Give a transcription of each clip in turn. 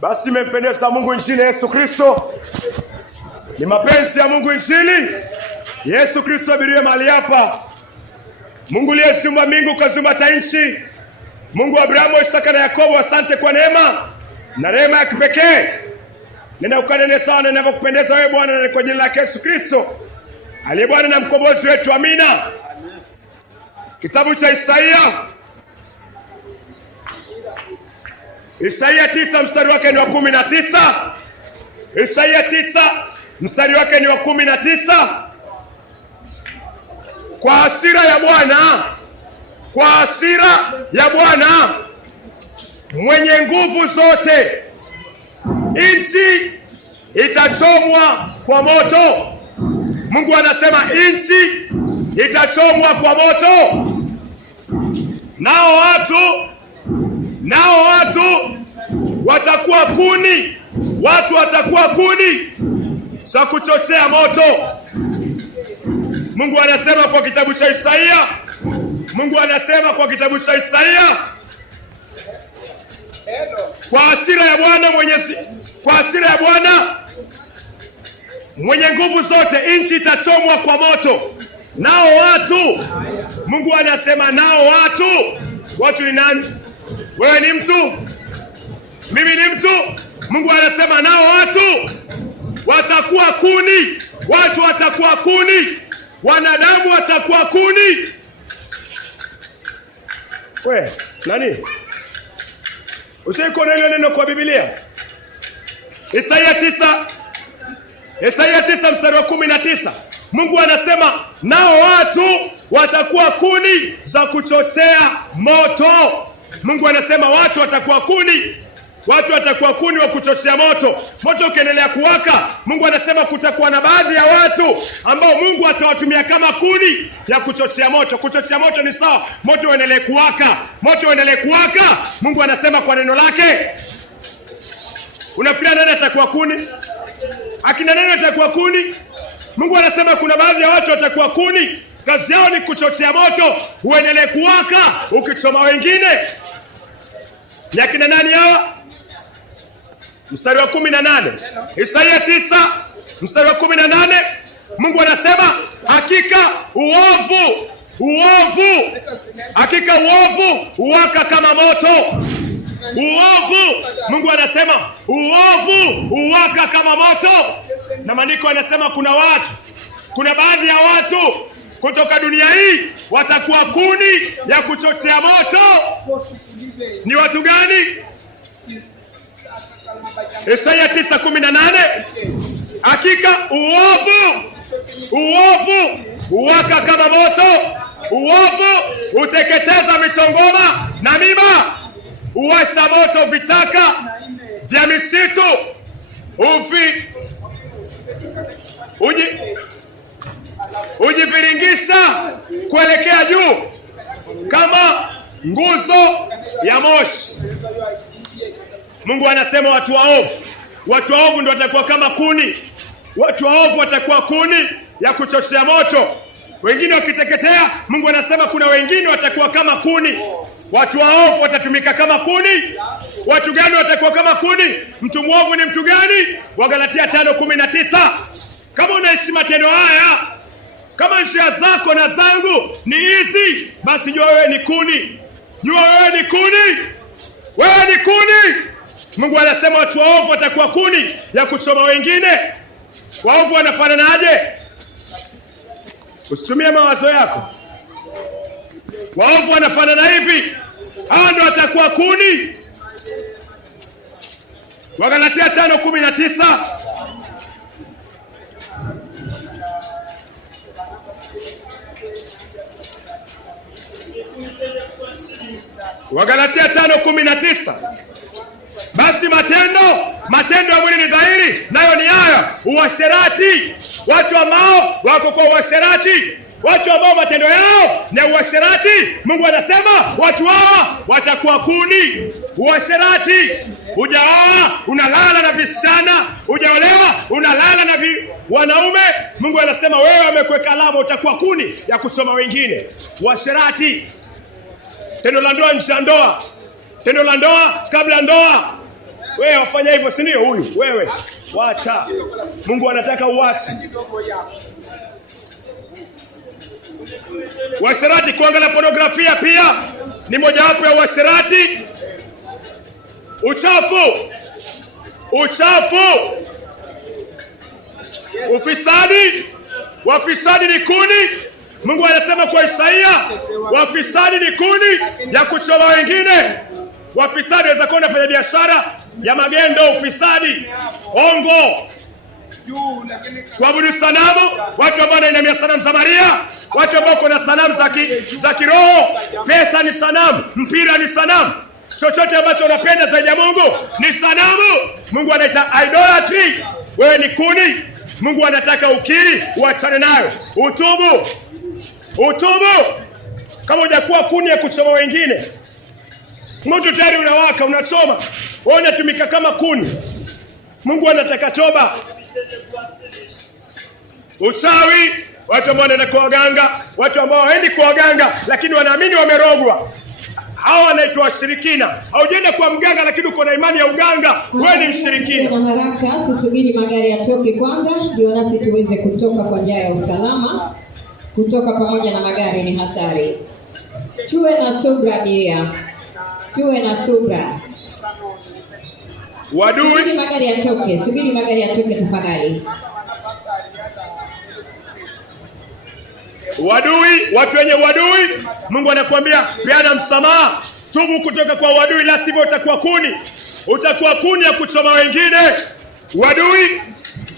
Basi imempendeza Mungu injili Yesu Kristo. Ni mapenzi ya Mungu injili Yesu Kristo abirie mahali hapa. Mungu aliyeziumba mbingu kaziumba hata nchi. Mungu wa Abrahamu, Isaka na Yakobo, asante kwa neema na rehema ya kipekee. Nenda ukanene sawa na ninavyokupendeza wewe Bwana, na kwa jina la Yesu Kristo aliye Bwana na mkombozi wetu. Amina. Kitabu cha Isaia 9 mstari wake ni wa 19. Isaia 9 mstari wake ni wa 19. Kwa hasira ya Bwana mwenye nguvu zote nchi itachomwa kwa moto. Mungu anasema nchi itachomwa kwa moto. Nao watu watakuwa kuni. Watu watakuwa kuni za kuchochea moto. Mungu anasema kwa kitabu cha Isaia. Mungu anasema kwa kitabu cha Isaia, kwa hasira ya Bwana mwenye nguvu zote nchi itachomwa kwa moto. Nao watu, Mungu anasema nao watu ni nani? Wewe ni mtu, mimi ni mtu. Mungu anasema nao watu watakuwa kuni. Watu watakuwa kuni, wanadamu watakuwa kuni. We, nani? Usiiko na ile neno kwa Biblia. Isaia 9 mstari wa 19. Mungu anasema nao watu watakuwa kuni za kuchochea moto. Mungu anasema watu watakuwa kuni. Watu watakuwa kuni wa kuchochea moto. Moto ukiendelea kuwaka, Mungu anasema kutakuwa na baadhi ya watu ambao Mungu atawatumia kama kuni ya kuchochea moto. Kuchochea moto ni sawa, moto uendelee kuwaka. Moto uendelee kuwaka. Mungu anasema kwa neno lake. Unafikiria nani atakuwa kuni? Akina nani atakuwa kuni? Mungu anasema kuna baadhi ya watu watakuwa kuni. Kazi yao ni kuchochea moto uendelee kuwaka ukichoma wengine. Ni akina nani hawa? Mstari wa 18. Isaia 9 mstari wa 18. Mungu anasema hakika uovu huwaka kama moto. Uovu, Mungu anasema uovu huwaka kama moto. Na maandiko anasema kuna baadhi ya watu kutoka dunia hii watakuwa kuni ya kuchochea moto. Ni watu gani? Isaia 9:18. Hakika uovu huwaka kama moto. Uovu huteketeza michongoma na miba. Huwasha moto vichaka vya misitu. Hujiviringisha kuelekea juu kama nguzo ya moshi. Mungu anasema watu waovu ndio watakuwa kama kuni. Watu waovu watakuwa kuni ya kuchochea moto. Wengine wakiteketea, Mungu anasema kuna wengine watakuwa kama kuni. Watu waovu watatumika kama kuni. Watu gani watakuwa kama kuni? Mtu mwovu ni mtu gani? Wagalatia 5:19. Kama unaishi matendo haya, kama njia zako na zangu ni hizi, basi jua wewe ni kuni. Jua wewe ni kuni. Wewe ni kuni. Mungu anasema watu waovu watakuwa kuni ya kuchoma wengine. Waovu wanafananaje? Usitumie mawazo yako. Waovu wanafanana hivi. Hao ndio watakuwa kuni. Wagalatia 5:19. Wagalatia 5:19. Basi matendo ya mwili ni dhahiri, nayo ni haya: uasherati. Watu ambao wako kwa uasherati, watu ambao matendo yao ni uasherati, Mungu anasema watu hawa watakuwa kuni. Uasherati, hujaoa unalala na visichana, hujaolewa unalala na wanaume, Mungu anasema wewe amekuweka alama, utakuwa kuni ya kuchoma wengine. Uasherati, tendo la ndoa nje ya ndoa, tendo la ndoa kabla ndoa, Wewe wafanya hivyo, si ndio? Huyu wewe wacha. Mungu anataka uache. Uasherati, kuangalia pornografia pia ni mojawapo ya uasherati. Uchafu, ufisadi. Wafisadi ni kuni. Mungu anasema kwa Isaia, wafisadi ni kuni ya kuchoma wengine. Wafisadi waweza kuwa wanafanya biashara ya magendo, ufisadi, ongo, kuabudu sanamu, watu ambao wanainamia sanamu za Maria, watu ambao kuna sanamu za kiroho. Pesa ni sanamu, mpira ni sanamu, chochote ambacho unapenda zaidi ya Mungu ni sanamu. Mungu anaita idolatry. Wewe ni kuni. Mungu anataka ukiri, uachane nayo, utubu. Kama hujakuwa kuni ya kuchoma wengine, moto tayari unawaka, unachoma, wewe unatumika kama kuni. Mungu anataka toba. Uchawi, watu ambao wanaenda kwa waganga, watu ambao hawaendi kwa waganga lakini wanaamini wamerogwa, hao wanaitwa washirikina. Haujaenda kwa mganga lakini uko na imani ya uganga, wewe ni mshirikina. Na haraka tusubiri magari yatoke kwanza ndio nasi tuweze kutoka kwa njia ya usalama. Kutoka pamoja na magari ni hatari. Tuwe na subra abiria. Tuwe na subra. Subiri magari yatoke tafadhali. Watu wenye uadui, Mungu anakuambia peana msamaha, tubu kutoka kwa uadui, la sivyo utakuwa kuni ya kuchoma wengine. Uadui,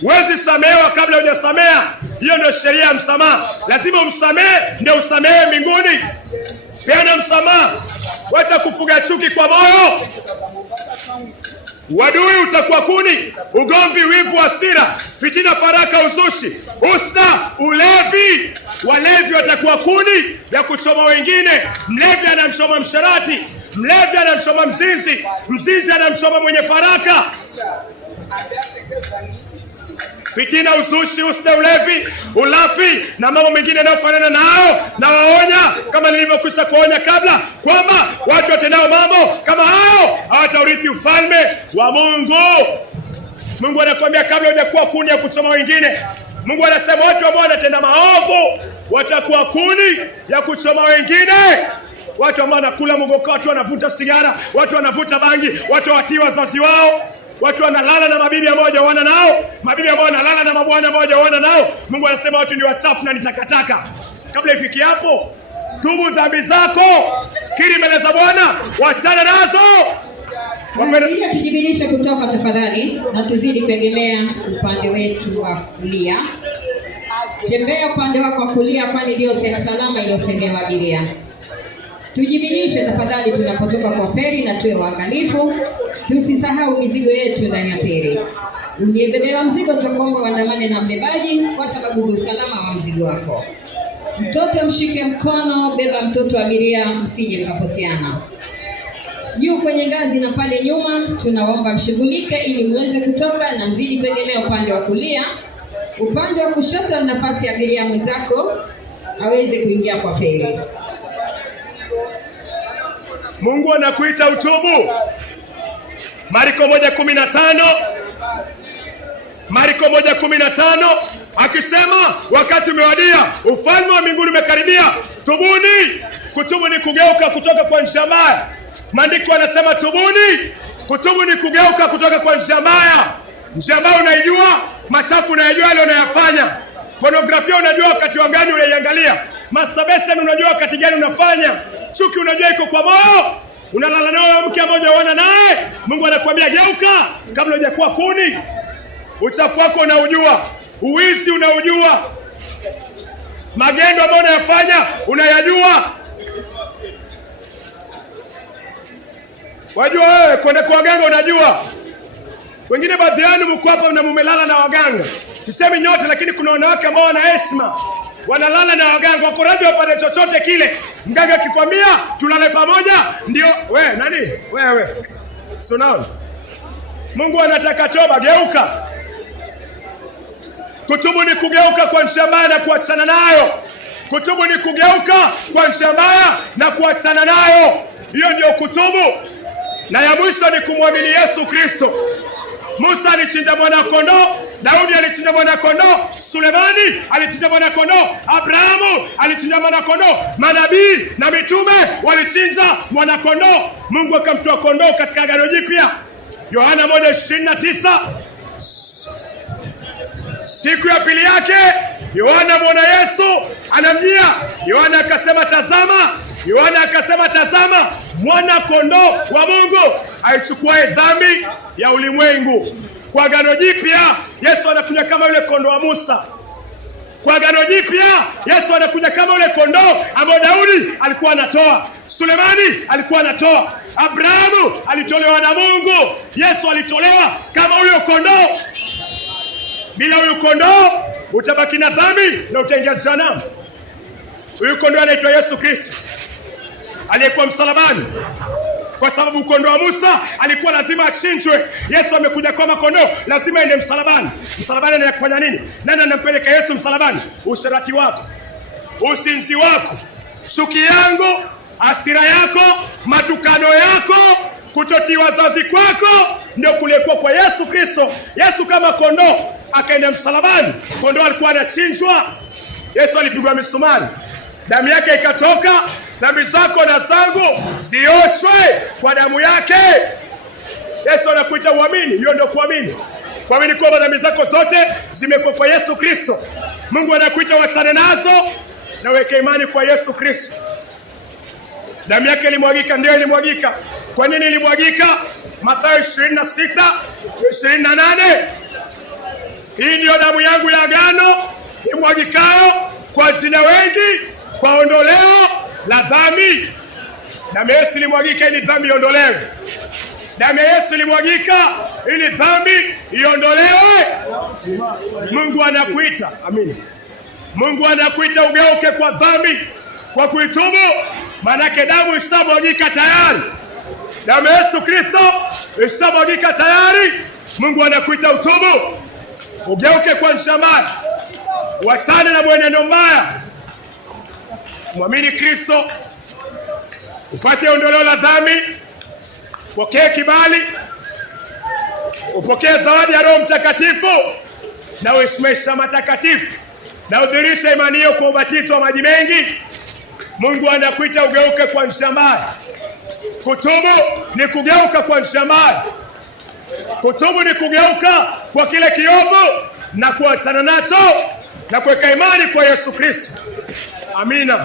huwezi samehewa kabla hujasamea. Hiyo ndio sheria ya msamaha. Lazima umsamehe ndio usamehe mbinguni. Peana msamaha, wacha kufuga chuki kwa moyo. Uadui utakuwa kuni, ugomvi, wivu, hasira, fitina, faraka, uzushi, usna, ulevi. Walevi watakuwa kuni ya kuchoma wengine. Mlevi anamchoma msharati, mlevi anamchoma mzinzi, mzinzi anamchoma mwenye faraka. Fitina, uzushi, usna, ulevi, ulafi na mambo mengine yanayofanana nao, na waonya kama nilivyokwisha kuonya kabla kwamba watu watendao mambo kama hao hawataurithi ufalme wa Mungu. Mungu anakuambia kabla hujakuwa kuni ya kuchoma wengine, Mungu anasema watu ambao wanatenda maovu watakuwa kuni ya kuchoma wengine. Watu ambao wanakula mugoka, watu wanavuta sigara, watu wanavuta bangi, watu watii wazazi wao, watu wanalala na mabibi ambao hawajaoana nao, mabibi ambao wanalala na mabwana ambao hawajaoana nao. Mungu anasema watu ni wachafu na ni takataka. Kabla ifiki hapo, tubu dhambi zako, kiri mbele za Bwana, wachana nazo. Wapenda tujibilishe kutoka tafadhali, na tuzidi kuegemea upande wetu wa kulia. Tembea upande wako wa kulia, kwani ndio sehemu salama iliyotengewa abiria. Tujibilishe tafadhali tunapotoka kwa feri, na tuwe waangalifu. Tusisahau mizigo yetu ndani ya feri. Uliyebebewa mzigo tutakuomba uandamane na mbebaji kwa sababu za usalama wa mzigo wako. Mtoto mshike mkono, beba mtoto abiria, msije mkapoteana. Juu kwenye ngazi na pale nyuma tunaomba mshughulike ili muweze kutoka, na mzidi kuegemea upande wa kulia. Upande wa kushoto nafasi ya abiria mwenzako aweze kuingia kwa feri. Mungu anakuita utubu. Marko 1:15, Marko 1:15 akisema wakati umewadia, ufalme wa mbinguni umekaribia, tubuni. Kutubu ni kugeuka kutoka kwa njia mbaya. Maandiko yanasema tubuni. Kutubu ni kugeuka kutoka kwa njia mbaya. Njia mbaya unaijua, machafu unayajua yale unayafanya. Pornografia unajua wakati wa gani unaiangalia. Masturbation unajua wakati gani unafanya. Chuki unajua iko kwa moyo. Unalala nao mke mmoja unaona naye. Mungu anakuambia geuka kabla hujakuwa kuni. Uchafu wako unaujua, uwizi unaujua, magendo ambayo unayafanya unayajua. Wajua wewe kwenda kwa waganga unajua. Wengine baadhi yenu mko hapa na mumelala na waganga. Sisemi nyote, lakini kuna wanawake ambao wana heshima, wanalala na waganga, wako radhi wapate chochote kile. Mganga akikwambia tulale pamoja, ndio wewe nani? Wewe. Sunaona? Mungu anataka toba, geuka. Kutubu ni kugeuka kwa njia mbaya na kuachana nayo. Kutubu ni kugeuka kwa njia mbaya na kuachana nayo. Hiyo ndio kutubu. na ya mwisho ni kumwamini Yesu Kristo. Musa alichinja mwana kondoo, Daudi alichinja mwana kondoo, Sulemani alichinja mwana kondoo, Abrahamu alichinja mwana kondoo, manabii na mitume walichinja mwana kondoo. Mungu akamtoa kondoo katika Agano Jipya. Yohana 1:29. Siku ya pili yake Yohana muona Yesu anamjia. Yohana akasema tazama mwana kondoo wa Mungu aichukuae dhambi ya ulimwengu. Kwa Agano Jipya Yesu anakuja kama yule kondoo wa Musa. Kwa Agano Jipya Yesu anakuja kama yule kondoo ambao Daudi alikuwa anatoa, Sulemani alikuwa anatoa, Abrahamu alitolewa na Mungu. Yesu alitolewa kama huyo kondoo. Bila huyo kondoo utabaki na dhambi na utaingia jehanamu. Huyo kondoo anaitwa Yesu Kristo aliyekuwa msalabani. Kwa sababu kondoo wa Musa alikuwa lazima achinjwe. Yesu amekuja kama kondoo, lazima aende msalabani. Msalabani anaenda kufanya nini? Nani anampeleka Yesu msalabani? Usherati wako, usinzi wako, chuki yangu, hasira yako, matukano yako, kutotii wazazi kwako, ndio kulikuwa kwa Yesu Kristo. Yesu kama kondoo akaenda msalabani. Kondoo alikuwa anachinjwa. Yesu alipigwa misumari, damu yake ikatoka. Dhambi zako na zangu zioshwe kwa damu yake. Yesu anakuita uamini. Hiyo ndio kuamini. Kuamini kwamba dhambi zako zote zimekuwa kwa Yesu Kristo. Mungu anakuita uachane nazo na weke imani kwa Yesu Kristo. Damu yake ilimwagika, ndio ilimwagika. Kwa nini ilimwagika? Mathayo 26:28. Hii ndio damu yangu ya agano imwagikayo kwa ajili ya wengi kwa ondoleo la dhambi. Damu ya Yesu ilimwagika ili dhambi iondolewe. Damu ya Yesu ilimwagika ili dhambi iondolewe. Mungu anakuita, amina. Mungu anakuita ugeuke kwa dhambi, kwa kuitubu. Manake damu ishamwagika tayari. Damu ya Yesu Kristo ishamwagika tayari. Mungu anakuita utubu, ugeuke kwa njia mbaya, uachane na mwenendo mbaya, mwamini Kristo, upate ondoleo la dhambi, upokee kibali, upokee zawadi ya Roho Mtakatifu na uishi maisha matakatifu na udhihirishe imani hiyo kwa ubatizo wa maji mengi. Mungu anakuita ugeuke kwa njia mbaya. Kutubu ni kugeuka kwa njia mbaya. Kutubu ni kugeuka kwa kile kiovu na kuachana nacho na kuweka imani kwa Yesu Kristo. Amina.